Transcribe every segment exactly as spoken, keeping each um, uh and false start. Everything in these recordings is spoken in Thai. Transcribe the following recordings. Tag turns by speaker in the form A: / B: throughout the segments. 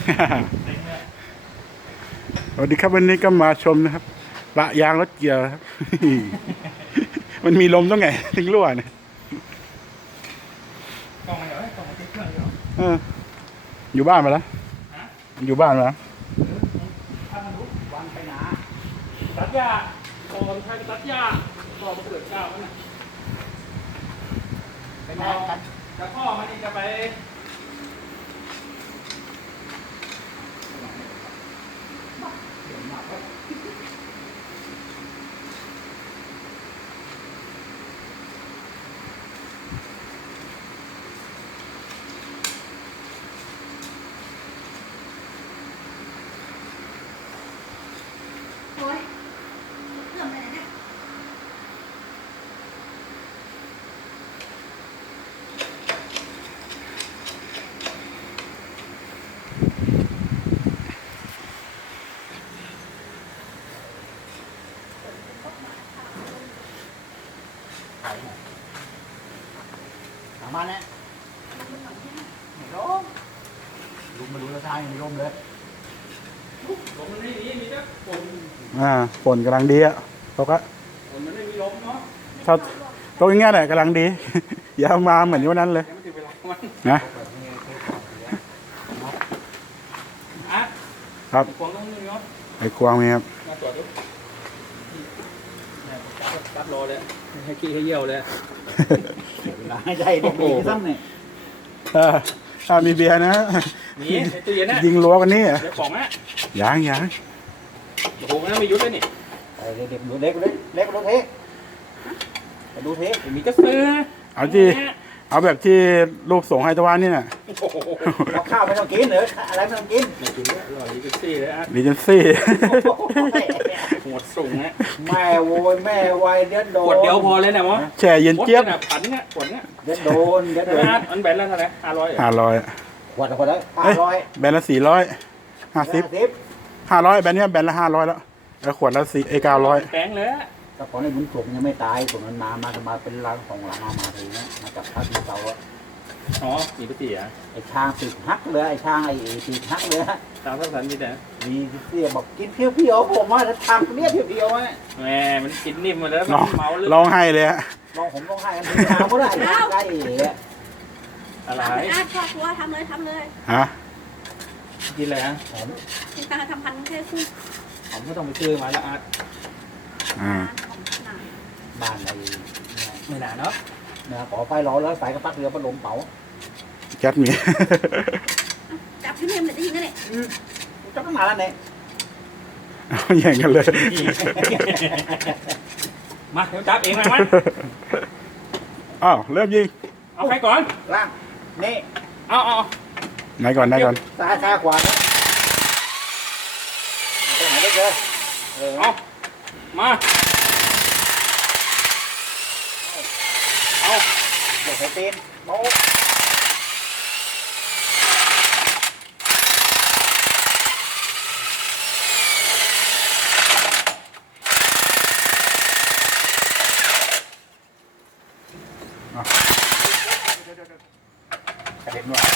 A: สวัสดีครับวันนี้ก็มาชมนะครับปะยางรถเกียร์ครับ มันมีลมต้องไงถึงรั่วเนี่ย
B: กล่องอะไรวะกล่องติดเครื่องอยู่
A: เอออยู่บ้านมาแล้วอยู่บ้านมาแล้ว
B: ถ้ามันรู้วันไปหนาตัดหญ้าก่อนใครตัดหญ้าก่อนมาเกิดก้าวมันน่ะไปนอนกันจะพ่อมันนี่จะไป
C: โอ้ยเครื่องไปไหนเนี่ย
D: สามารถเนี่ยไม่ล้มลุงมาดูแล้วทางยังไม่ล้มเลย
B: ลมมันไม่มีมีแต่ฝน
A: อ่าฝนกำลังดีอ่ะเขาก็
B: ฝนมันไม่มีลมเนาะ
A: ถ้าตรงอย่างเงี้ยแหละกำลังดี อย่าเอามาเหมือนวันนั้นเลย
B: ยังไม่ถึงเวลามัน
A: นะ
B: อ่ะ
A: ครับ
B: ควงต้องนึงเนาะ
A: ไอ้ควงมีครับ
B: มาตรวจดูเนี่ยจับจับรอเลยให้ขี้ให้เยี่ยวเลย
D: เวลาให้ได้เด็กดีซ้ำเนี่ย
A: เออถ้ามีเบียร์นะ
B: นี่ในตู้เย็นน่ะ
A: ยิงรั้วกันนี่อ่ะ
B: เดี๋ยวของอ่ะ
A: ยางยาง
B: โอ้โหมันไม่ยุดเลยนี่
D: ไอ้เด็กดูเล็กเล็กเล็กดูเทไปดูเท
B: มีกระสือ
A: เอาที่เอาแบบที่รูปส่งให้ตะวันนี่น่ะ
B: โอ้โห
D: เราข้าวไม่ต้องกินเหรออะไรไม่ต้องกิน
B: ไม่กินเลยอร่อยดีกระซี่เลยอ่ะ
A: ดิเจนซี่
B: หมดสูงนะ
D: แม่โวยแม่ไวเดี๋ยวโดน
B: ขวดเดียวพอเลยนะมั้ง
A: แช่เย็นเจี๊ยบ
B: นะผันเนี่ยขวดเนี่ย
D: เดี๋ยวโดนเดี๋ยวโด
B: ใช่ไหม
D: น
B: ฮะอันแบนแล้วเท่าไหร่ห้าร้อย
A: ห้าร้อย
D: ขวดขวดละห้าร้อย
A: แบนละสี่ร้อยห้าสิบ
D: สิบ
A: ห้าร้อยแบนเนี้ยแบนละห้าร้อยแล้วแล้วขวดละสี่เอเก้าร้อย
B: แพงเลย
D: แต่ก่อนในบุญกลมยังไม่ตายผมมันมามามาเป็นรังของหลังมามาทีนี้มาจับข้าวที่เตา
B: อ๋อมีปฏิอ่ะ
D: ไอ้ช้างติดฮักเลยไอ้ช้างไอ้ติดฮักเลย
B: ตามสังสรรค์มีแต่
D: มีเสียบอกกินเพียวๆผมว่าทางเนี้ยเพียวๆอ่ะ
B: แม่มันกินนิ่มมาแล้ว
A: ร้อง
B: เมาเลย
A: ร้องให้เลยฮะ
D: ลองผมลองให้กันทีน้ำก็ได้ได้เอ๋
B: อะไร
C: ทำเลยนะครอบครัวทำเลยทำเลย
A: ฮะ
B: กินอะไรฮะ
D: ผม
C: มีการทำพันธุ์แค่คู่
B: ผมก็ต้องไปซื้อมาแล้วอาร์ต
A: อ่า
C: ของหนา
D: บ้านไอ้
B: ไม่นานเนาะ
D: เนี่ยขอไฟรอแล้วใส่กระปักเรือพัดลมเป๋า
A: แก๊สมี
C: จับพี่เมมเลยได้ยินกันเนี่ย
D: จับตั้งนานแล้วเนี่ย
A: เอาอย่างกันเลย
B: มาเดี๋ยวจับเองเลยมั้ย
A: อ้าวเริ่มยิง
B: เอาใครก่อน
D: ล่างนี่
B: เอาเอา
A: ไหนก่อนไหนก่อน
D: ซ้ายซ้ายขวาเนี่ยไปไหนได้เลยเออ
B: เอามาเอา
D: เดี๋ยวใส่ตีนโบ๊ะกระเด็นว่ะ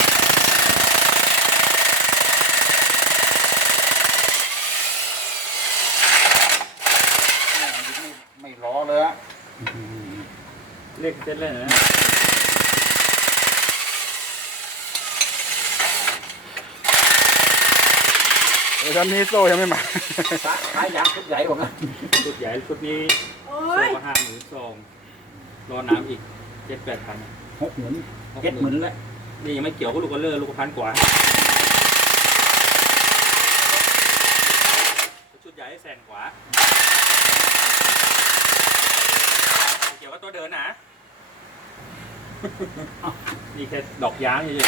D: ไม่ไม่ล้อเลยอะ
B: เรียกเซ็ตเลยนะ
A: เดี๋ยวตอนนี้โซ่ยังไม่มา
D: ขายยางชุดใหญ่กว่านั้น
B: ชุดใหญ่ชุดนี้
C: โอ้
B: โซ่
C: ย
B: ก็ห้าหมื่นซองรอน้ำอีกเจ็ดแปดพัน
D: หกหมื่นเจ็ดหมื่นแล้ว
B: นี่ยังไม่เกี่ยวกับลูกกระเลือลูกกระพันกว่าชุดใหญ่แสนกว่าเกี่ยวกับตัวเดินนะ นี่แค่ดอกยางเฉย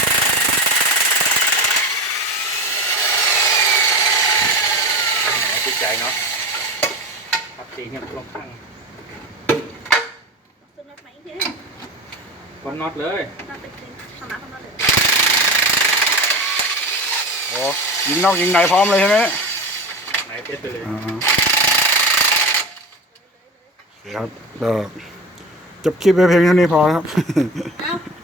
B: ๆติดใจเนาะครับตีเนี่ยลงข้าง
C: สุดนัดใหม่อีกทีนึง
B: ก้อนน็อตเลย
C: น่าเป็นทำมาทำมาเลย
A: โอ้ยิงนอกยิงในพร้อมเลยใช่ไหม
B: ไหนเพชรไปเลย
A: อ่าครับก็จบคลิปไปเพียงเท่านี้พอครับ
C: เอา